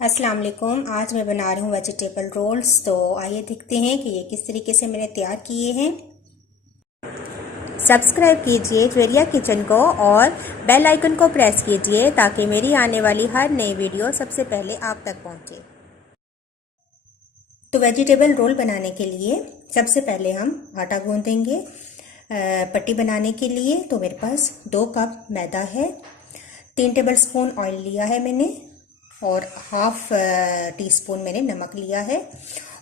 अस्सलाम वालेकुम। आज मैं बना रही हूँ वेजिटेबल रोल्स। तो आइए देखते हैं कि ये किस तरीके से मैंने तैयार किए हैं। सब्सक्राइब कीजिए ज्वेलिया किचन को और बेल आइकन को प्रेस कीजिए ताकि मेरी आने वाली हर नई वीडियो सबसे पहले आप तक पहुँचे। तो वेजिटेबल रोल बनाने के लिए सबसे पहले हम आटा गूंदेंगे। पट्टी बनाने के लिए तो मेरे पास 2 कप मैदा है, 3 टेबलस्पून ऑयल लिया है मैंने और हाफ टी स्पून मैंने नमक लिया है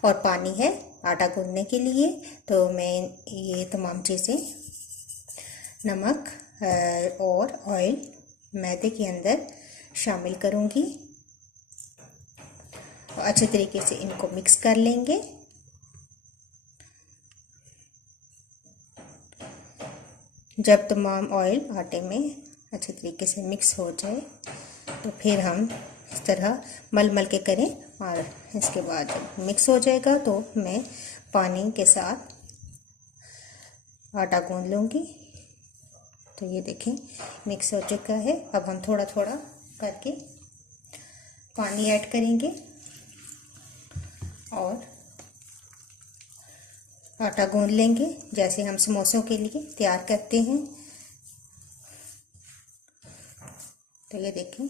और पानी है आटा गूंदने के लिए। तो मैं ये तमाम चीज़ें नमक और ऑयल मैदे के अंदर शामिल करूँगी और अच्छे तरीके से इनको मिक्स कर लेंगे। जब तमाम ऑयल आटे में अच्छे तरीके से मिक्स हो जाए तो फिर हम इस तरह मल मल के करें और इसके बाद जब मिक्स हो जाएगा तो मैं पानी के साथ आटा गूंद लूँगी। तो ये देखें मिक्स हो चुका है। अब हम थोड़ा थोड़ा करके पानी ऐड करेंगे और आटा गूंद लेंगे जैसे हम समोसों के लिए तैयार करते हैं। तो ये देखें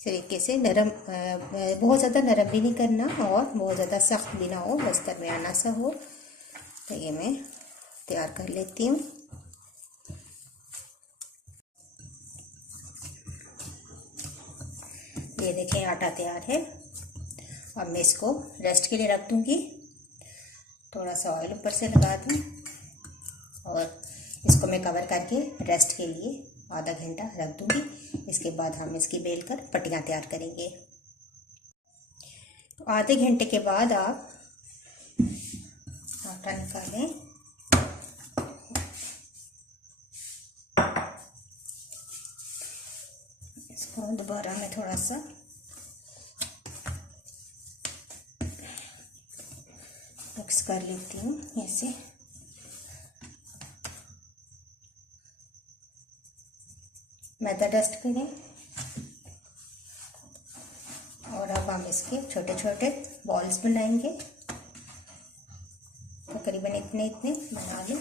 तरीके से नरम, बहुत ज़्यादा नरम भी नहीं करना और बहुत ज़्यादा सख्त भी ना हो, बस दरमियाना सा हो। तो ये मैं तैयार कर लेती हूँ। ये देखें आटा तैयार है। अब मैं इसको रेस्ट के लिए रख दूँगी। थोड़ा सा ऑयल ऊपर से लगा दूँ और इसको मैं कवर करके रेस्ट के लिए आधा घंटा रख दूँगी। इसके बाद हम इसकी बेल कर पट्टियाँ तैयार करेंगे। तो आधे घंटे के बाद आप आटा निकालें। इसको दोबारा मैं थोड़ा सा मिक्स कर लेती हूँ ऐसे। मैदा डस्ट करें और अब हम इसके छोटे छोटे बॉल्स बनाएंगे। तकरीबन इतने इतने बना लें।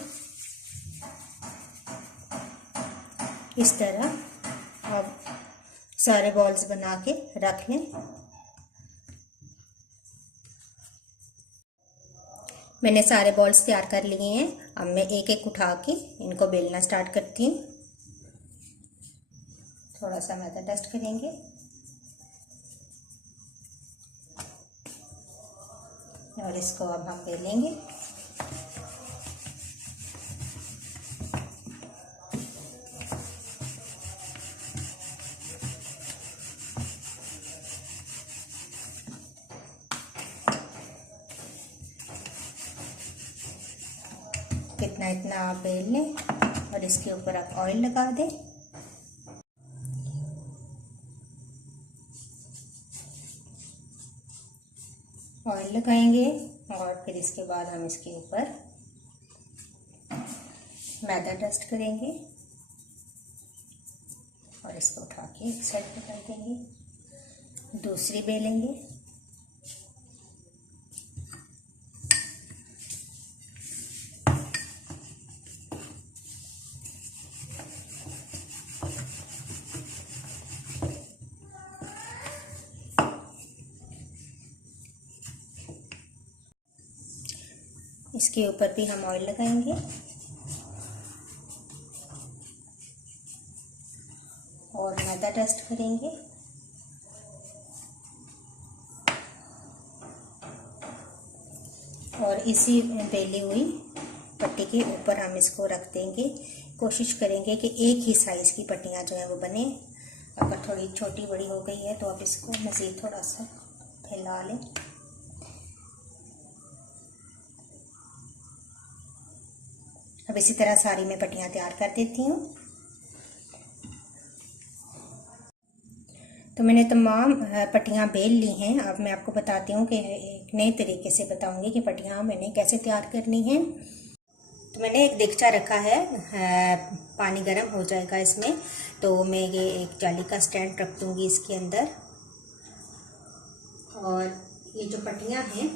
इस तरह अब सारे बॉल्स बना के रख लें। मैंने सारे बॉल्स तैयार कर लिए हैं। अब मैं एक एक उठा के इनको बेलना स्टार्ट करती हूँ। थोड़ा सा मैदा डस्ट करेंगे और इसको अब हम बेलेंगे। कितना इतना आप बेल लें और इसके ऊपर आप ऑयल लगा दें। ऑयल लगाएंगे और फिर इसके बाद हम इसके ऊपर मैदा डस्ट करेंगे और इसको उठा के एक साइड पे कर देंगे। दूसरी बेलेंगे। इसके ऊपर भी हम ऑयल लगाएंगे और मैदा डस्ट करेंगे। और इसी बेली हुई पट्टी के ऊपर हम इसको रख देंगे। कोशिश करेंगे कि एक ही साइज़ की पट्टियाँ जो है वो बने। अगर थोड़ी छोटी बड़ी हो गई है तो आप इसको मज़ीद थोड़ा सा फैला लें। अब इसी तरह सारी मैं पट्टियाँ तैयार कर देती हूँ। तो मैंने तमाम पट्टियाँ बेल ली हैं। अब मैं आपको बताती हूँ कि एक नए तरीके से बताऊँगी कि पट्टियाँ मैंने कैसे तैयार करनी हैं। तो मैंने एक देगचा रखा है, पानी गर्म हो जाएगा इसमें। तो मैं ये एक जाली का स्टैंड रख दूँगी इसके अंदर और ये जो पट्टियाँ हैं,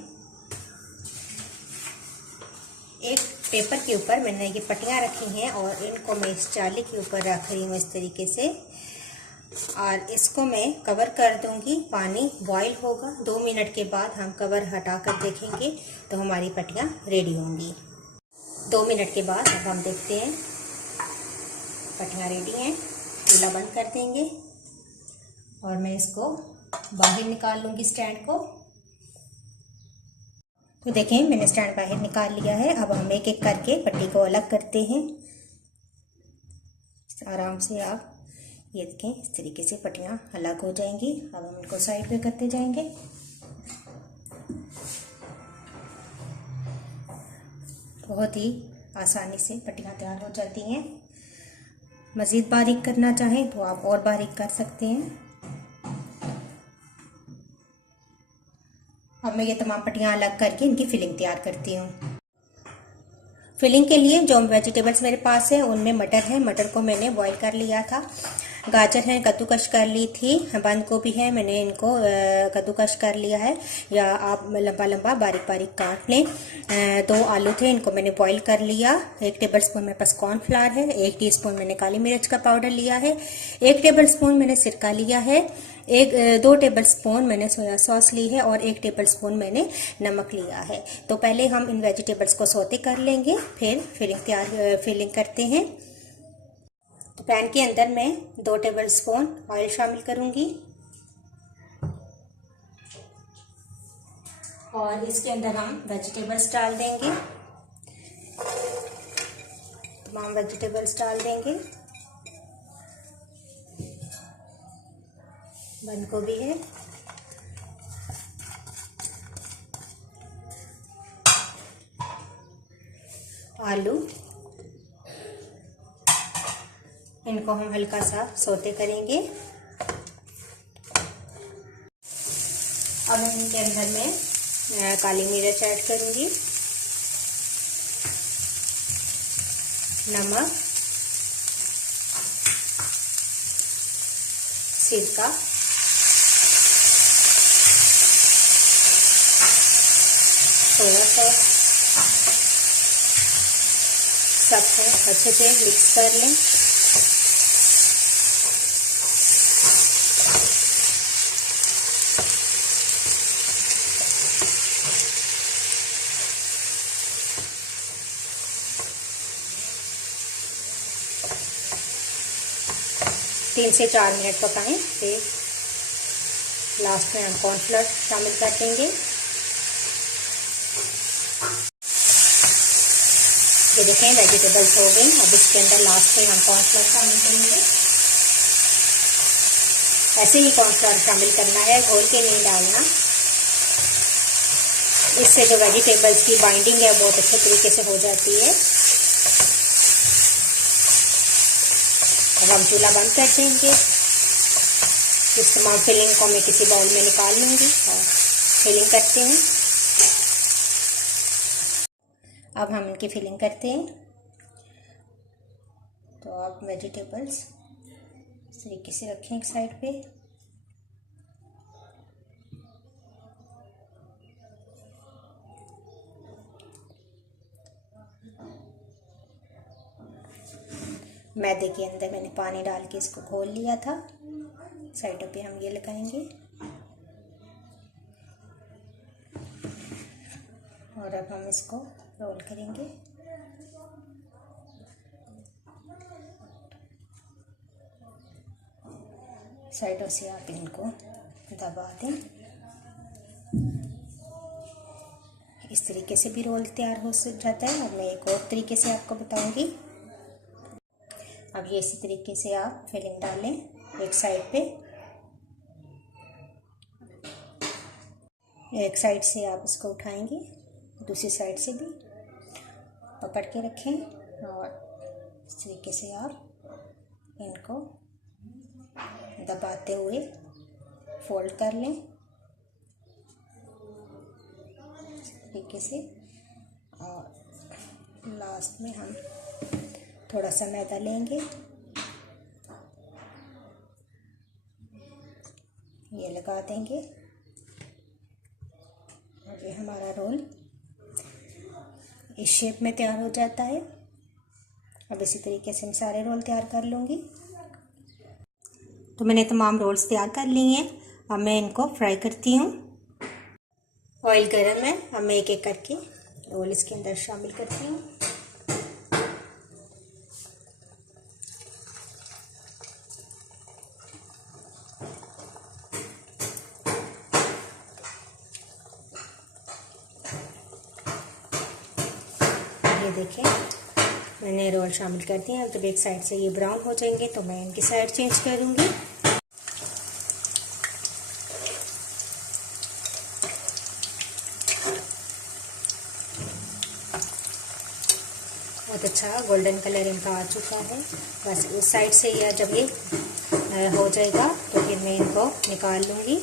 एक पेपर के ऊपर मैंने ये पट्टियाँ रखी हैं और इनको मैं इस जाली के ऊपर रख रही हूँ इस तरीके से। और इसको मैं कवर कर दूंगी। पानी बॉईल होगा, 2 मिनट के बाद हम कवर हटा कर देखेंगे तो हमारी पट्टियाँ रेडी होंगी। 2 मिनट के बाद अब हम देखते हैं, पट्टियाँ रेडी हैं। चूल्हा बंद कर देंगे और मैं इसको बाहर निकाल लूँगी स्टैंड को। तो देखें, मैंने स्टैंड बाहर निकाल लिया है। अब हम एक एक करके पट्टी को अलग करते हैं। आराम से आप ये देखें, इस तरीके से पट्टियाँ अलग हो जाएंगी। अब हम इनको साइड पे करते जाएंगे। बहुत ही आसानी से पट्टियाँ तैयार हो जाती हैं। मज़ीद बारीक करना चाहें तो आप और बारीक कर सकते हैं। अब मैं ये तमाम पट्टियाँ अलग करके इनकी फिलिंग तैयार करती हूँ। फिलिंग के लिए जो वेजिटेबल्स मेरे पास है उनमें मटर है, मटर को मैंने बॉईल कर लिया था। गाजर है, कद्दूकश कर ली थी। बंद गोभी है, मैंने इनको कद्दूकश कर लिया है, या आप लंबा लंबा बारीक बारीक काट लें। 2 आलू थे, इनको मैंने बॉईल कर लिया। 1 टेबलस्पून मेरे पास कॉर्नफ्लावर है। 1 टीस्पून मैंने काली मिर्च का पाउडर लिया है। 1 टेबलस्पून मैंने सिरका लिया है। 2 टेबलस्पून मैंने सोया सॉस ली है और 1 टेबलस्पून मैंने नमक लिया है। तो पहले हम इन वेजिटेबल्स को सौते कर लेंगे, फिर फिलिंग करते हैं। तो पैन के अंदर मैं 2 टेबलस्पून ऑयल शामिल करूंगी और इसके अंदर हम वेजिटेबल्स डाल देंगे। तमाम वेजिटेबल्स डाल देंगे। बंद गोभी है, आलू, इनको हम हल्का सा सौते करेंगे। अब इनके अंदर मैं काली मिर्च ऐड करूंगी, नमक, सिरका, सोया सॉस, सबको अच्छे से मिक्स कर लें। तीन से 4 मिनट पकाएं। फिर लास्ट में हम कॉर्नफ्लोर शामिल कर देंगे। ये देखें, वेजिटेबल्स हो गई। अब इसके अंदर लास्ट में हम कॉर्नफ्लोर शामिल करेंगे। ऐसे ही कॉर्नफ्लोर शामिल करना है, घोल के नहीं डालना। इससे जो वेजिटेबल्स की बाइंडिंग है बहुत अच्छे तरीके से हो जाती है। अब हम चूल्हा बंद कर देंगे। इस तमाम फिलिंग को मैं किसी बाउल में निकाल लूँगी और फिलिंग करते हैं। अब हम इनकी फिलिंग करते हैं। तो आप वेजिटेबल्स इस तरीके से रखें एक साइड पे। मैदे के अंदर मैंने पानी डाल के इसको घोल लिया था। साइडों पे हम ये लगाएंगे और अब हम इसको रोल करेंगे। साइडों से आप इनको दबा दें। इस तरीके से भी रोल तैयार हो जाता है। अब मैं एक और तरीके से आपको बताऊंगी। अब ये इसी तरीके से आप फिलिंग डालें एक साइड पे। एक साइड से आप इसको उठाएंगे, दूसरी साइड से भी पकड़ के रखें और इस तरीके से आप इनको दबाते हुए फोल्ड कर लें इस तरीके से। और लास्ट में हम थोड़ा सा मैदा लेंगे, ये लगा देंगे और ये हमारा रोल इस शेप में तैयार हो जाता है। अब इसी तरीके से मैं सारे रोल तैयार कर लूँगी। तो मैंने तमाम रोल्स तैयार कर लिए हैं। अब मैं इनको फ्राई करती हूँ। ऑयल गर्म है। अब मैं एक एक करके रोल इसके अंदर शामिल करती हूँ। ये देखें, मैंने रोल शामिल कर दिए हैं। जब एक साइड से ये ब्राउन हो जाएंगे तो मैं इनकी साइड चेंज करूँगी। बहुत अच्छा गोल्डन कलर इनका आ चुका है। बस उस साइड से या जब ये हो जाएगा तो फिर मैं इनको निकाल लूँगी।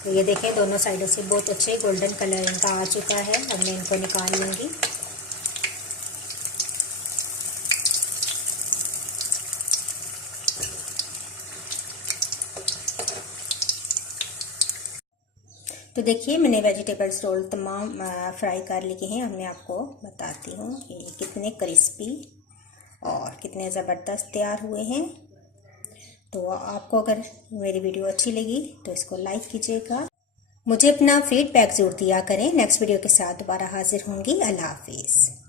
तो ये देखें, दोनों साइडों से बहुत अच्छे गोल्डन कलर इनका आ चुका है। अब मैं इनको निकाल लूँगी। तो देखिए, मैंने वेजिटेबल्स रोल तमाम फ्राई कर लिए हैं। अब मैं आपको बताती हूँ कि कितने क्रिस्पी और कितने ज़बरदस्त तैयार हुए हैं। तो आपको अगर मेरी वीडियो अच्छी लगी तो इसको लाइक कीजिएगा। मुझे अपना फीडबैक ज़रूर दिया करें। नेक्स्ट वीडियो के साथ दोबारा हाजिर होंगी। अल्लाह हाफिज़।